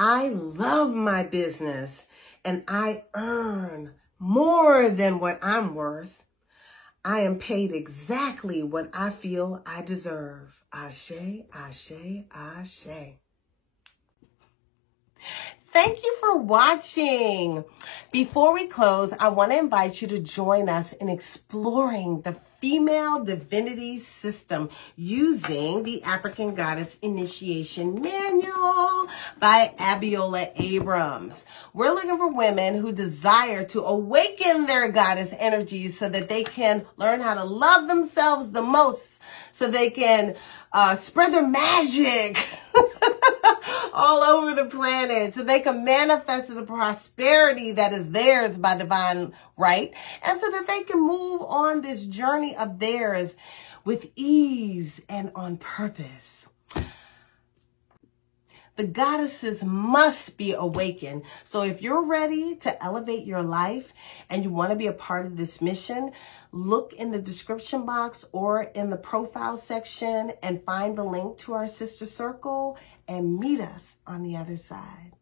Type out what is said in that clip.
I love my business and I earn more than what I'm worth. I am paid exactly what I feel I deserve. Ashe, ashe, ashe. Thank you for watching. Before we close, I want to invite you to join us in exploring the female divinity system using the African Goddess Initiation Manual by Abiola Abrams. We're looking for women who desire to awaken their goddess energies so that they can learn how to love themselves the most, so they can spread their magic all over the planet, so they can manifest the prosperity that is theirs by divine right, and so that they can move on this journey of theirs with ease and on purpose. The goddesses must be awakened. So if you're ready to elevate your life and you want to be a part of this mission, look in the description box or in the profile section and find the link to our sister circle and meet us on the other side.